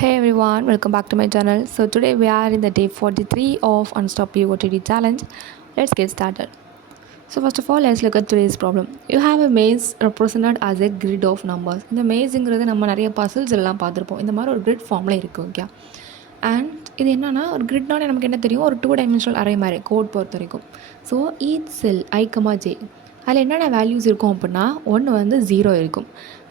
Hey everyone, welcome back to my channel. So today we are in the day 43 of Unstop POTD challenge. Let's get started. So first of all, let's look at today's problem. You have a maze represented as a grid of numbers. இந்த மேஸுங்கிறது நம்ம நிறைய puzzles எல்லாம் பார்த்துருப்போம். இந்த மாதிரி ஒரு grid ஃபார்மில் இருக்குது ஓகே. அண்ட் இது என்னன்னா ஒரு கிரிட்னாலே நமக்கு என்ன தெரியும், ஒரு 2 dimensional அரே மாதிரி கோட் பொறுத்த வரைக்கும். So each sell i, j அதில் என்னென்ன வேல்யூஸ் இருக்கும் அப்படின்னா ஒன்று வந்து 0 இருக்கும்,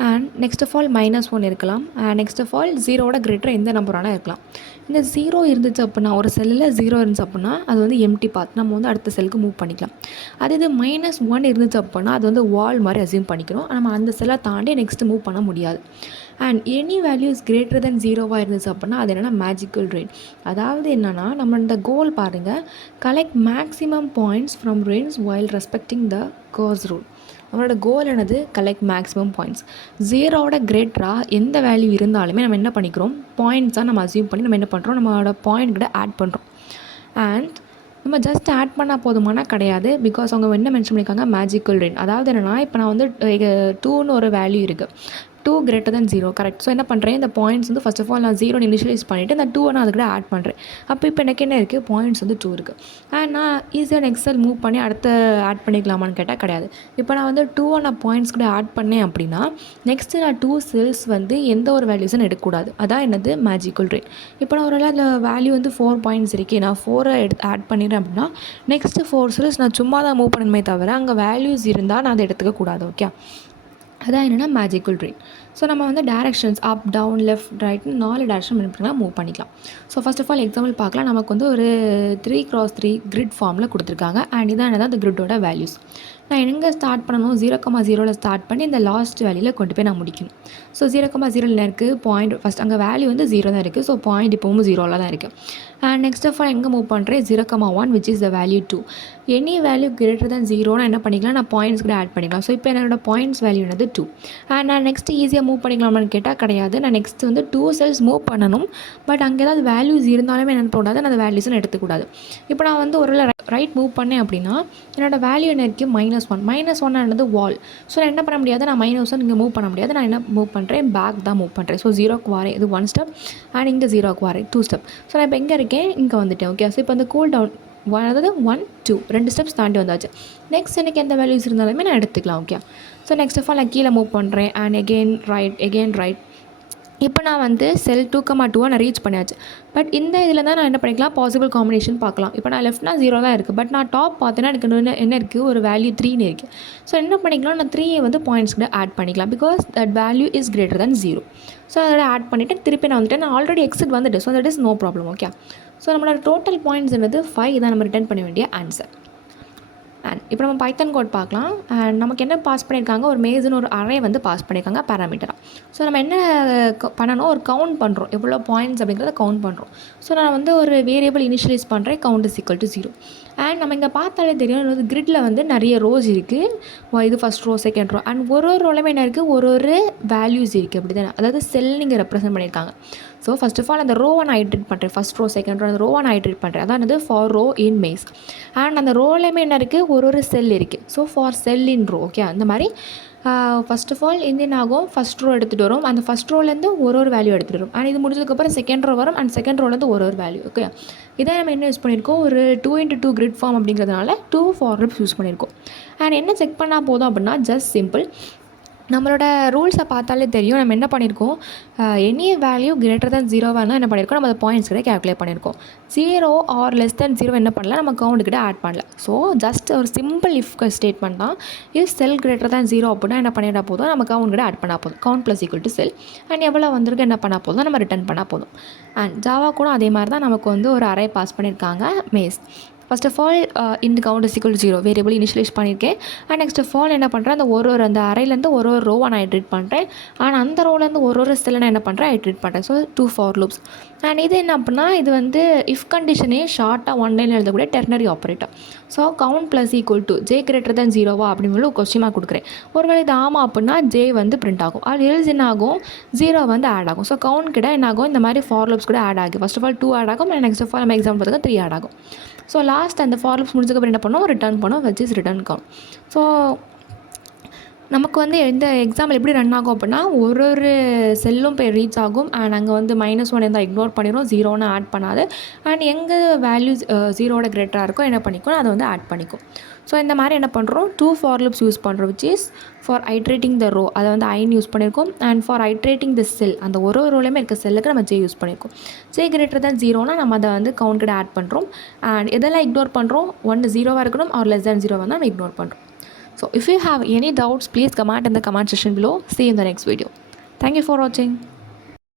அண்ட் நெக்ஸ்ட் ஆஃப் ஆல் -1 இருக்கலாம், அண்ட் நெக்ஸ்ட் ஆஃப் ஆல் 0வோட கிரேட்டர் எந்த நம்பரானா இருக்கலாம். இந்த 0 இருந்துச்சு அப்படின்னா, ஒரு செல்லில் 0 இருந்துச்சு அப்படின்னா அது வந்து எம்டி பாத், நம்ம வந்து அடுத்த செல்லுக்கு மூவ் பண்ணிக்கலாம். அது இது -1 இருந்துச்சு அப்படின்னா அது வந்து வால் மாதிரி அசியூம் பண்ணிக்கணும், நம்ம அந்த செல்லை தாண்டி நெக்ஸ்ட்டு மூவ் பண்ண முடியாது. And any values greater than 0வாக இருந்துச்சு அப்படின்னா அது என்னென்னா மேஜிக்கல் ரேஞ்ச். அதாவது என்னென்னா நம்ம இந்த கோல் பாருங்கள், collect maximum points from range while respecting the course rule. அவனோட கோல் என்னது, கலெக்ட் மேக்ஸிமம் பாயிண்ட்ஸ். 0வோட கிரேட்டராக எந்த வேல்யூ இருந்தாலுமே நம்ம என்ன பண்ணிக்கிறோம், பாயிண்ட்ஸாக நம்ம அசியூம் பண்ணி நம்ம என்ன பண்ணுறோம், நம்மளோட பாயிண்ட் கிட்ட ஆட் பண்ணுறோம். அண்ட் நம்ம ஜஸ்ட் ஆட் பண்ணால் போதுமானா கிடையாது, பிகாஸ் அவங்க என்ன மென்ஷன் பண்ணியிருக்காங்க, மேஜிக்கல் ரேஞ்ச். அதாவது என்னென்னா இப்போ நான் வந்து 2ன்னு ஒரு வேல்யூ இருக்குது, 2 greater than 0 கரெக்ட். ஸோ என்ன பண்ணுறேன், இந்த பாயிண்ட்ஸ் வந்து ஃபஸ்ட் ஆஃப் ஆல் நான் 0 இனிஷியலைஸ் பண்ணிவிட்டு இந்த 2 நான் அதுக்கூட ஆட் பண்ணுறேன். அப்போ இப்போ எனக்கு என்ன இருக்குது, பாயிண்ட்ஸ் வந்து 2 இருக்குது. அண்ட் நான் ஈஸியாக நெக்ஸ்ட் செல் மூவ் பண்ணி அடுத்த ஆட் பண்ணிக்கலாமான்னு கேட்டால் கிடையாது. இப்போ நான் வந்து 2 நான் பாயிண்ட்ஸ் கூட ஆட் பண்ணேன் அப்படின்னா நெக்ஸ்ட்டு நான் 2 செல்ஸ் வந்து எந்த ஒரு வேல்யூஸும் எடுக்கக்கூடாது. அதான் என்னது, மேஜிக்கல் ரேட். இப்போ நான் ஒரு அதில் வேல்யூ வந்து 4 பாயிண்ட்ஸ் இருக்கே, நான் 4 ஆட் பண்ணிடுறேன் அப்படின்னா நெக்ஸ்ட்டு 4 செல்ஸ் நான் சும்மா தான் மூவ் பண்ணணுமே தவிர அங்கே வேல்யூஸ் இருந்தால் நான் அதை எடுத்துக்கக்கூடாது. ஓகே, அதான் என்னென்னா மேஜிக்கல் ரேட். ஸோ நம்ம வந்து டேரெக்ஷன்ஸ் அப், டவுன், லெஃப்ட், ரைட்னு 4 டேரெக்ஷன் பண்ணிக்கலாம், மூவ் பண்ணிக்கலாம். So first of all example பார்க்கலாம். நமக்கு வந்து ஒரு 3x3 கிரிட் ஃபார்மில் கொடுத்துருக்காங்க, அண்ட் இதான் என்னதான் அந்த கிரிட்டோட வேல்யூஸ். நான் எங்கே ஸ்டார்ட் பண்ணணும், 0,0ல் ஸ்டார்ட் பண்ணி இந்த லாஸ்ட் வேல்யூவில் கொண்டு போய் நான் முடிக்கணும். ஸோ 0,0 என்ன இருக்குது, பாயிண்ட் ஃபஸ்ட் அங்கே வேல்யூ வந்து 0 தான் இருக்குது, ஸோ பாயிண்ட் இப்போவும் 0ல் தான் இருக்குது. அண்ட் நெக்ஸ்ட் ஆஃப் ஆல் எங்கே மூவ் பண்ணுறேன், 0,1 which is the value 2. Any value greater than 0 என்ன பண்ணிக்கலாம், நான் பாயிண்ட்ஸ் கூட ஆட் பண்ணிக்கலாம். ஸோ இப்போ என்னோட பாயிண்ட்ஸ் வேல்யூ என்னது 2. அண்ட் நான் நெக்ஸ்ட்டு ஈஸியாக மூவ் பண்ணிக்கலாமான்னு கேட்டால் கிடையாது. நான் நெக்ஸ்ட்டு வந்து 2 செல்ஸ் மூவ் பண்ணணும், பட் அங்கே ஏதாவது வேல்யூஸ் இருந்தாலுமே என்ன பண்ணக்கூடாது, நான் அந்த வேல்யூஸும் எடுத்துக்கூடாது. இப்போ நான் வந்து ஒரு ரைட் மூவ் பண்ணேன் அப்படின்னா என்னோடய வேல்யூ என்ன இருக்குது, -1 ஆனது வால். ஸோ நான் என்ன பண்ண முடியாது, நான் -1 இங்கே மூவ் பண்ண முடியாது. நான் என்ன மூவ் பண்ணுறேன், பேக் தான் மூவ் பண்ணுறேன். ஸோ 0க்கு வரேன், இது 1 ஸ்டெப், அண்ட் இங்கே 0க்கு வரேன் 2 ஸ்டெப். ஸோ நான் இப்போ எங்கே இருக்கேன், இங்கே வந்துட்டேன். ஓகே, ஸோ இப்போ அந்த கூல் டவுன் அதாவது 1 2 2 ஸ்டெப்ஸ் தாண்டி வந்தாச்சு. நெக்ஸ்ட் எனக்கு எந்த வேல்யூஸ் இருந்தாலுமே நான் எடுத்துக்கலாம். Okay, so next of all நான் கீழே மூவ் பண்ணுறேன், அண்ட் எகெயின் ரைட். இப்போ நான் வந்து செல் 2,2 நான் ரீச் பண்ணியாச்சு. பட் இந்த இதில் தான் நான் என்ன பண்ணிக்கலாம், பாசிபிள் காம்பினேஷன் பார்க்கலாம். இப்போ நான் லெஃப்ட்னா 0 தான் இருக்குது, பட் நான் டாப் பார்த்தேன்னா எனக்கு என்ன இருக்குது, ஒரு வேல்யூ 3ன்னு இருக்குது. ஸோ என்ன பண்ணிக்கலாம், நான் 3 வந்து பாயிண்ட்ஸ் கூட ஆட் பண்ணிக்கலாம், because that value is greater than 0. So அதோட ஆட் பண்ணிவிட்டு திருப்பி நான் வந்துட்டு நான் ஆல்ரெடி எக்ஸிட் வந்துட்டு, so that is no problem. Okay, so நம்மளோட டோட்டல் பாயிண்ட்ஸ் என்னது 5. இதான் நம்ம ரிட்டர்ன் பண்ண வேண்டிய ஆன்சர். அண்ட் இப்போ நம்ம பைத்தன் கோட் பார்க்கலாம். அண்ட் நமக்கு என்ன பாஸ் பண்ணியிருக்காங்க, ஒரு மேஸ்னு ஒரு அரே வந்து பாஸ் பண்ணியிருக்காங்க பேராமீட்டராக. ஸோ நம்ம என்ன பண்ணணும், ஒரு கவுண்ட் பண்ணுறோம், எவ்வளோ பாயிண்ட்ஸ் அப்படிங்கிறத கவுண்ட் பண்ணுறோம். ஸோ நான் வந்து ஒரு வேரியபிள் இனிஷியலைஸ் பண்ணுறேன், count is equal to 0. And நம்ம இங்கே பார்த்தாலே தெரியும், வந்து கிரிட்டில் வந்து நிறைய ரோஸ் இருக்குது, இது first row, second row, and ஒரு ரோலையுமே என்ன இருக்குது, ஒரு வேல்யூஸ் இருக்குது, அப்படி தானே, அதாவது செல் நீங்கள் ரெப்ரசென்ட் பண்ணியிருக்காங்க. ஸோ ஃபஸ்ட் ஆஃப் ஆல் அந்த ரோவை நான் ஐட்ரேட் பண்ணுறேன், ஃபஸ்ட் ரோ செகண்ட் ரோ, அந்த ரோவை நான் ஐட்ரேட் பண்ணுறேன், அதான் வந்து for row in maze. And அந்த ரோலையுமே என்ன இருக்குது, ஒரு செல் இருக்குது. So for cell in row. Okay, அந்த மாதிரி ஃபஸ்ட் ஆஃப் ஆல் என்ன ஆகும், ஃபஸ்ட் ரோ எடுத்துகிட்டு வரும், அந்த ஃபஸ்ட் ரோலேருந்து ஒரு வேல்யூ எடுத்துகிட்டு வரும், அண்ட் இது முடிஞ்சதுக்கப்புறம் செகண்ட் ரோ வரும், அண்ட் செகண்ட் ரோலேருந்து ஒரு வேல்யூ. ஓகே, இதை நம்ம என்ன யூஸ் பண்ணியிருக்கோம், ஒரு 2x2 கிரிட் ஃபார்ம் அப்படிங்கிறதுனால 2 ஃபார் லூப்ஸ் யூஸ் பண்ணியிருக்கோம். அண்ட் என்ன செக் பண்ணால் போதும் அப்படின்னா, ஜஸ்ட் சிம்பிள் நம்மளோட ரூல்ஸை பார்த்தாலே தெரியும், நம்ம என்ன பண்ணியிருக்கோம், எனி வேல்யூ கிரேட்டர் தென் 0வாக என்ன பண்ணியிருக்கோம், நம்ம பாயிண்ட்ஸ் கிட்ட கேல்குலேட் பண்ணியிருக்கோம். 0 ஆர் லெஸ் தென் 0 என்ன பண்ணல, நம்ம கவுண்ட் கிட்ட ஆட் பண்ணல. ஸோ ஜஸ்ட் ஒரு சிம்பிள் இஃப் ஸ்டேட்மெண்ட் தான். இஃப் செல் கிரேட்டர் தென் 0 அப்படின்னா என்ன பண்ணிட்டா போதும், நம்ம கவுண்ட் கிட்ட ஆட் பண்ணால் போதும், count plus equal to sell, and எவ்வளோ வந்திருக்கு என்ன பண்ணால் போதும், நம்ம ரிட்டர்ன் பண்ணால் போதும். அண்ட் ஜாவா கூட அதே மாதிரி தான் நமக்கு வந்து ஒரு அரே பாஸ் பண்ணியிருக்காங்க, மேஸ். ஃபஸ்ட் ஆஃப் ஆல் இந்த count is equal to 0 variable initialize பண்ணியிருக்கேன். அண்ட் நெக்ஸ்ட் ஆஃப் ஆல் என்ன பண்ணுறேன், அந்த அந்த அறையிலேருந்து ஒரு ரோவை நான் ஐட்ரேட் பண்ணுறேன், ஆனால் அந்த ரோலேருந்து ஒரு செல்லை நான் என்ன பண்ணுறேன், ஐட்ரேட் பண்ணுறேன். So 2 for loops. அண்ட் இது என்ன அப்படின்னா, இது வந்து இஃப் கண்டிஷனே ஷார்ட்டாக 1 லைன் எழுதக்கூடிய ternary operator. So count plus equal to J greater than 0வா அப்படின்னு சொல்லி கொஸ்டின் மார்க் கொடுக்குறேன். ஒருவேளை இது ஆமாம் அப்படின்னா ஜே வந்து பிரிண்ட் ஆகும், அது எல்ஸ் என்ன ஆகும், 0 வந்து ஆட் ஆகும். ஸோ கவுண்ட் கிட்ட என்ன ஆகும், இந்த மாதிரி ஃபார் லூப்ஸ் கூட ஆட் ஆகும். ஃபஸ்ட் ஆஃப் ஆல் 2 ஆட் ஆகும், அண்ட் நெக்ஸ்ட் ஆஃப் ஆல் நம்ம எக்ஸாம்பிள் பார்த்துக்க 3 ஆட் ஆகும். ஸோ லாஸ்ட் அந்த ஃபார் லூப்ஸ் முடிஞ்சதுக்கப்புறம் என்ன பண்ணோம், ரிட்டர்ன் பண்ணோம், which is return count. So நமக்கு வந்து எந்த எக்ஸாம்பிள் எப்படி ரன் ஆகும் அப்படின்னா ஒரு செல்லும் போய் ரீச் ஆகும் அண்ட் அங்கே வந்து -1 இருந்தால் இக்னோர் பண்ணிடும், 0ன்னு ஆட் பண்ணாது. அண்ட் எங்கே வேல்யூஸ் 0வோட கிரேட்டராக இருக்கோ என்ன பண்ணிக்கும் அதை வந்து ஆட் பண்ணிக்கும். ஸோ இந்த மாதிரி என்ன பண்ணுறோம், 2 ஃபார் லூப்ஸ் யூஸ் பண்ணுறோம், which is for iterating the row அதை வந்து ஐன்னு யூஸ் பண்ணியிருக்கோம். And for iterating the cell அந்த ஒரு ரோலையுமே இருக்க செல்லுக்கு நம்ம ஜே யூஸ் பண்ணியிருக்கோம். ஜே கிரேட்டர் தான் 0னா நம்ம அதை வந்து கவுண்ட் கிட்ட ஆட் பண்ணுறோம். அண்ட் எதெல்லாம் இக்னோர் பண்ணுறோம், 1 0வாக இருக்கணும் ஆர் less than 0 வந்து நம்ம இக்னோர் பண்ணுறோம். So if you have any doubts, please comment in the comment section below. See you in the next video. Thank you for watching.